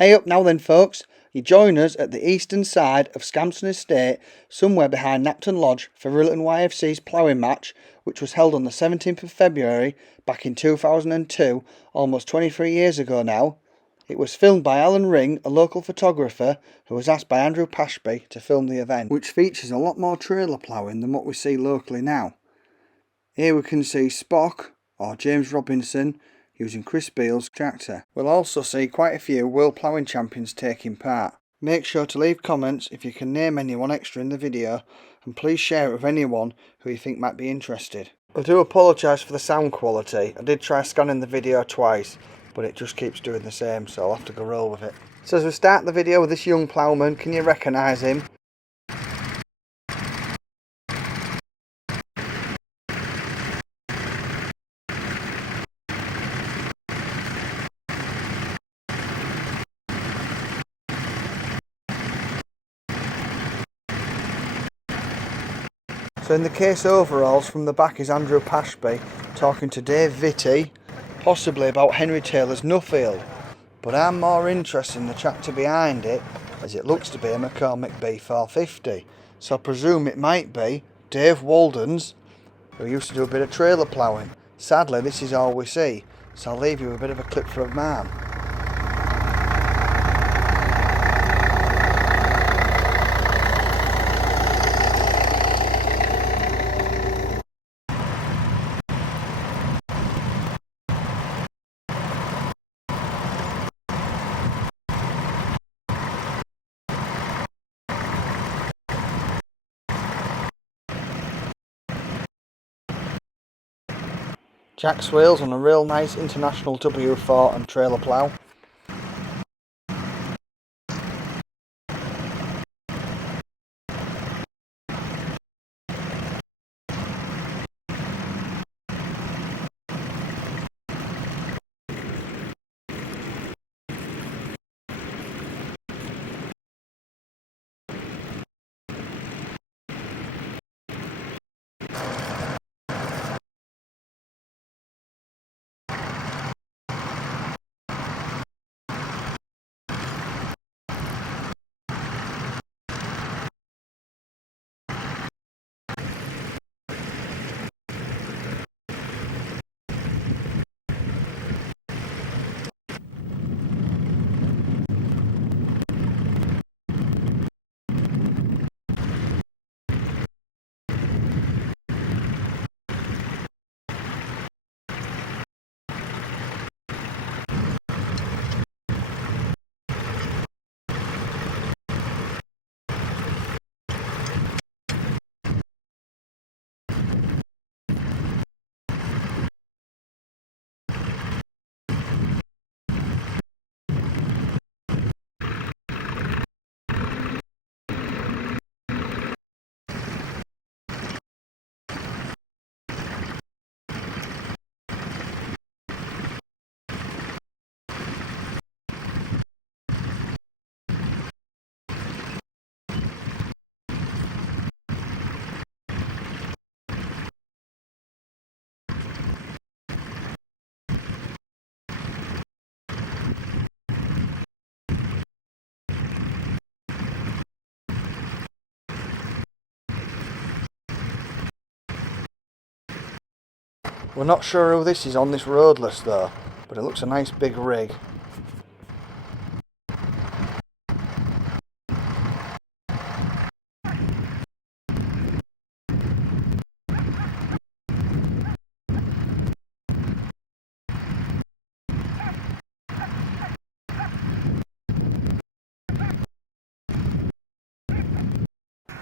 Hey up now then folks, you join us at the eastern side of Scampston Estate, somewhere behind Knapton Lodge for Rillington YFC's ploughing match, which was held on the 17th of February back in 2002, almost 23 years ago now. It was filmed by Alan Ring, a local photographer who was asked by Andrew Pashby to film the event, which features a lot more trailer ploughing than what we see locally now. Here we can see Spock, or James Robinson, using Chris Beale's tractor. We'll also see quite a few World Ploughing Champions taking part. Make sure to leave comments if you can name anyone extra in the video, and please share it with anyone who you think might be interested. I do apologise for the sound quality. I did try scanning the video twice, but it just keeps doing the same, so I'll have to go roll with it. So as we start the video with this young ploughman, can you recognise him? So in the case overalls, from the back is Andrew Pashby talking to Dave Vitti, possibly about Henry Taylor's Nuffield. But I'm more interested in the tractor behind it, as it looks to be a McCormick B450. So I presume it might be Dave Walden's, who used to do a bit of trailer ploughing. Sadly, this is all we see, so I'll leave you with a bit of a clip from mine. Jack's wheels on a real nice International W4 and trailer plough. We're not sure who this is on this roadless though, but it looks a nice big rig.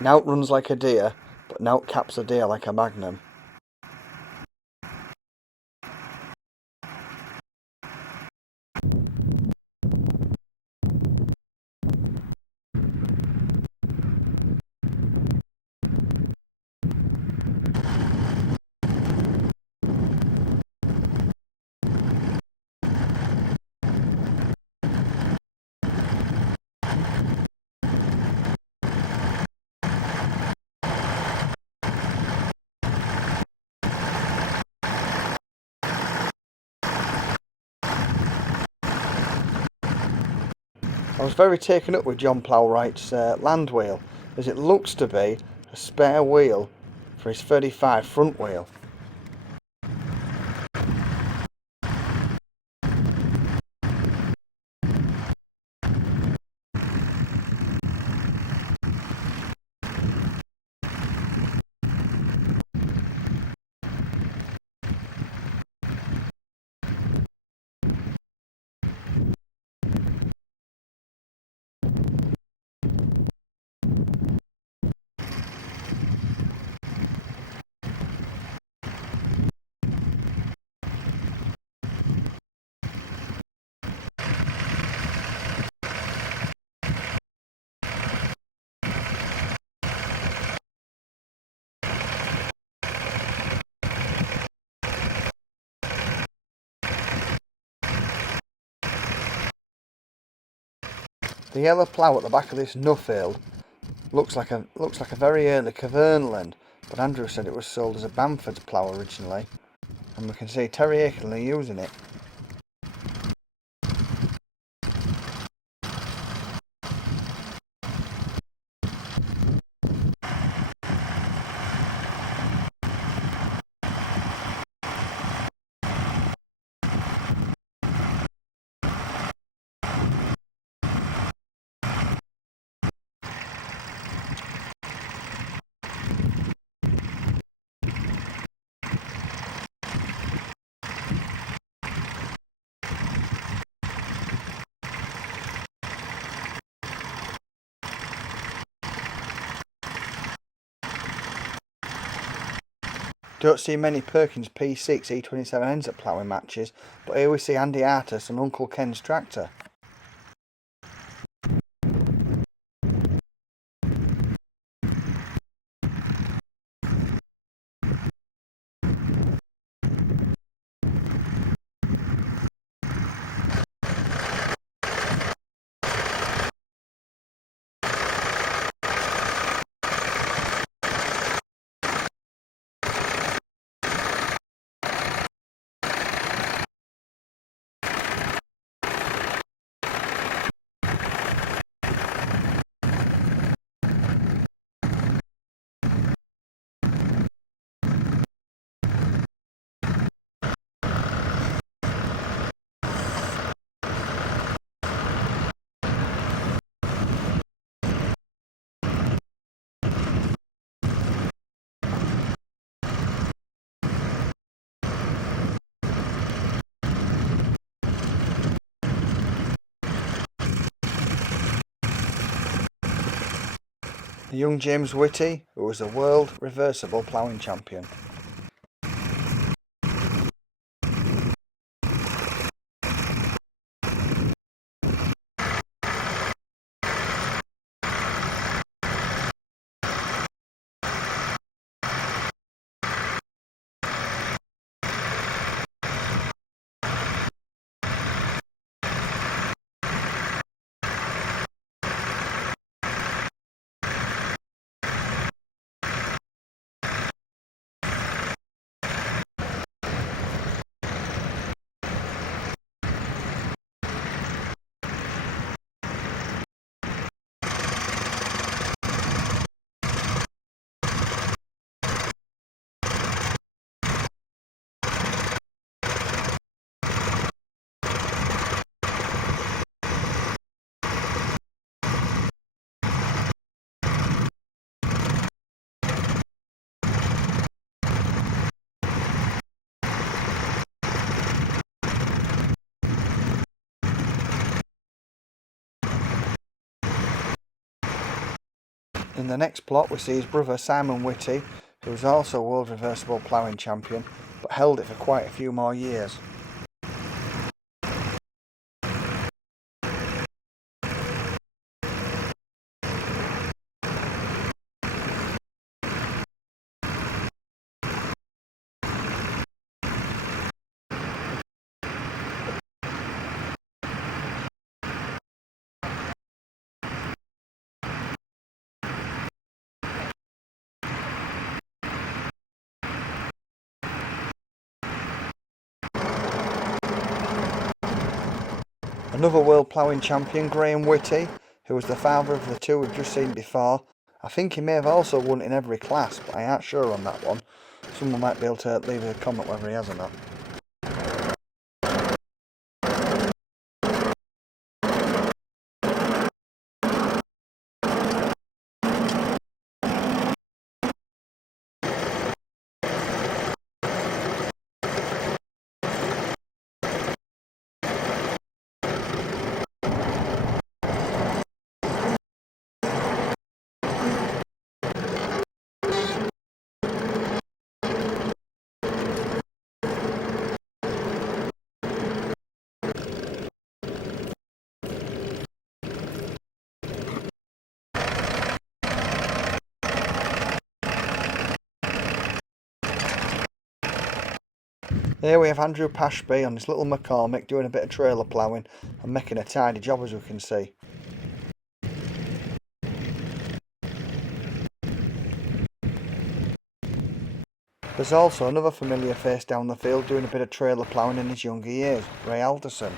Nout runs like a deer, but Nout caps a deer like a magnum. I was very taken up with John Plowright's land wheel, as it looks to be a spare wheel for his 35 front wheel. The yellow plough at the back of this Nuffield looks like a very early Cavernland, but Andrew said it was sold as a Bamford's plough originally, and we can see Terry Aikenley using it. Don't see many Perkins P6 E27Ns at ploughing matches, but here we see Andy Artis and Uncle Ken's tractor. The young James Whitty, who was a world reversible ploughing champion. In the next plot we see his brother Simon Whitty, who was also a world reversible ploughing champion, but held it for quite a few more years. Another world ploughing champion, Graham Whitty, who was the father of the two we've just seen before. I think he may have also won in every class, but I ain't sure on that one. Someone might be able to leave a comment whether he has or not. Here we have Andrew Pashby on his little McCormick doing a bit of trailer ploughing and making a tidy job, as we can see. There's also another familiar face down the field doing a bit of trailer ploughing in his younger years, Ray Alderson.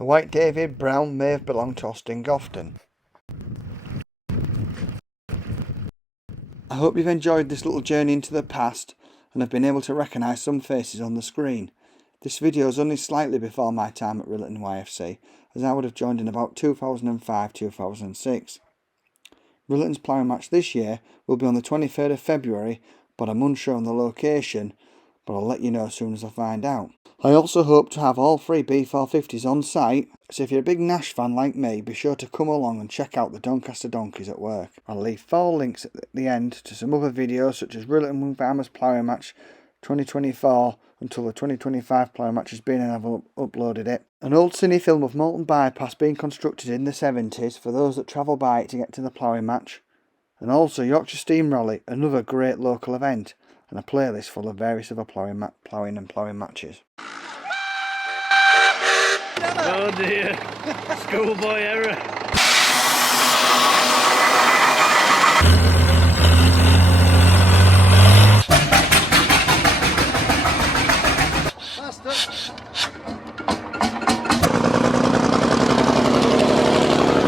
The white David Brown may have belonged to Austin Gofton. I hope you've enjoyed this little journey into the past and have been able to recognise some faces on the screen. This video is only slightly before my time at Rillington YFC, as I would have joined in about 2005-2006. Rillington's ploughing match this year will be on the 23rd of February, but I'm unsure on the location, but I'll let you know as soon as I find out. I also hope to have all 3 B450s on site, so if you're a big Nash fan like me, be sure to come along and check out the Doncaster Donkeys at work. I'll leave 4 links at the end to some other videos such as Rillington Farmers Ploughing Match 2024 until the 2025 ploughing match has been, and I've uploaded it. An old cine film of Walden bypass being constructed in the 70s for those that travel by it to get to the ploughing match. And also Yorkshire Steam Rally, another great local event, and a playlist full of various other ploughing matches. Oh dear, schoolboy error.